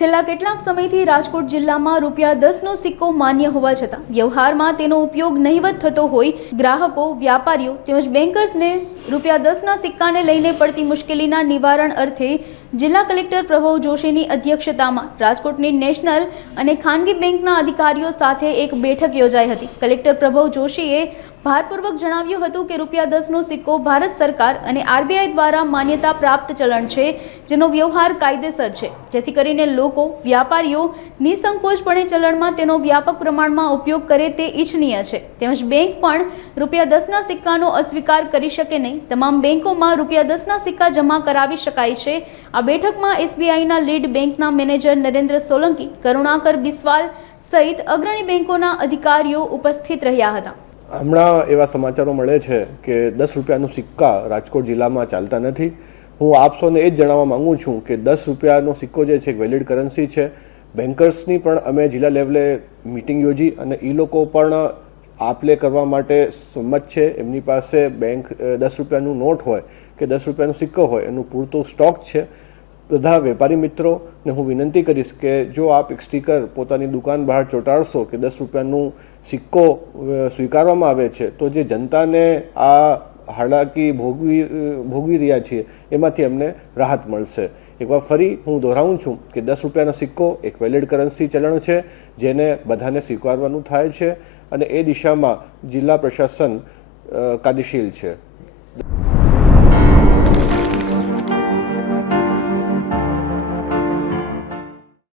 છેલ્લા કેટલાક સમયથી રાજકોટ જિલ્લામાં રૂપિયા દસનો સિક્કો માન્ય હોવા છતાં વ્યવહારમાં તેનો ઉપયોગ નહીવત થતો હોય, ગ્રાહકો, વ્યાપારીઓ તેમજ બેન્કર્સને રૂપિયા દસના સિક્કાને લઈને પડતી મુશ્કેલીના નિવારણ અર્થે જિલ્લા કલેક્ટર પ્રભવ જોશીની અધ્યક્ષતામાં રાજકોટની નેશનલ અને ખાનગી બેંકના અધિકારીઓ સાથે એક બેઠક યોજાઈ હતી. કલેક્ટર પ્રભવ જોશીએ ભારપૂર્વક જણાવ્યું હતું કે રૂપિયા દસનો સિક્કો ભારત સરકાર અને આરબીઆઈ દ્વારા માન્યતા પ્રાપ્ત ચલણ છે, જેનો વ્યવહાર કાયદેસર છે. જેથી કરીને લોકો, વ્યાપારીઓ નિસંકોચપણે ચલણમાં તેનો વ્યાપક પ્રમાણમાં ઉપયોગ કરે તે ઈચ્છનીય છે. તેમજ બેંક પણ રૂપિયા દસના સિક્કાનો અસ્વીકાર કરી શકે નહીં. તમામ બેંકોમાં રૂપિયા દસના સિક્કા જમા કરાવી શકાય છે. આ બેઠકમાં એસબીઆઈના લીડ બેંકના મેનેજર નરેન્દ્ર સોલંકી, કરુણાકર બિસ્વાલ સહિત અગ્રણી બેંકોના અધિકારીઓ ઉપસ્થિત રહ્યા હતા. હમણાં એવા સમાચારો મળે છે કે દસ રૂપિયાનું સિક્કા રાજકોટ જિલ્લામાં ચાલતા નથી. હું આપ એ જ જણાવવા માગું છું કે દસ રૂપિયાનો સિક્કો જે છે, એક વેલિડ કરન્સી છે. બેન્કર્સની પણ અમે જિલ્લા લેવલે મિટિંગ યોજી અને એ લોકો પણ આપલે કરવા માટે સંમત છે. એમની પાસે બેંક દસ રૂપિયાનું નોટ હોય કે દસ રૂપિયાનો સિક્કો હોય, એનું પૂરતું સ્ટોક છે. બધા વેપારી મિત્રોને હું વિનંતી કરીશ કે જો આપ એક સ્ટીકર પોતાની દુકાન બહાર ચોંટાડશો કે દસ રૂપિયાનું સિક્કો સ્વીકારવામાં આવે છે, તો જે જનતાને આ હાલાકી ભોગવી ભોગવી રહ્યા છીએ, એમાંથી અમને રાહત મળશે. એકવાર ફરી હું દોહરાવું છું કે દસ રૂપિયાનો સિક્કો એક વેલિડ કરન્સી ચલણ છે, જેને બધાને સ્વીકારવાનું થાય છે, અને એ દિશામાં જિલ્લા પ્રશાસન કાર્યશીલ છે.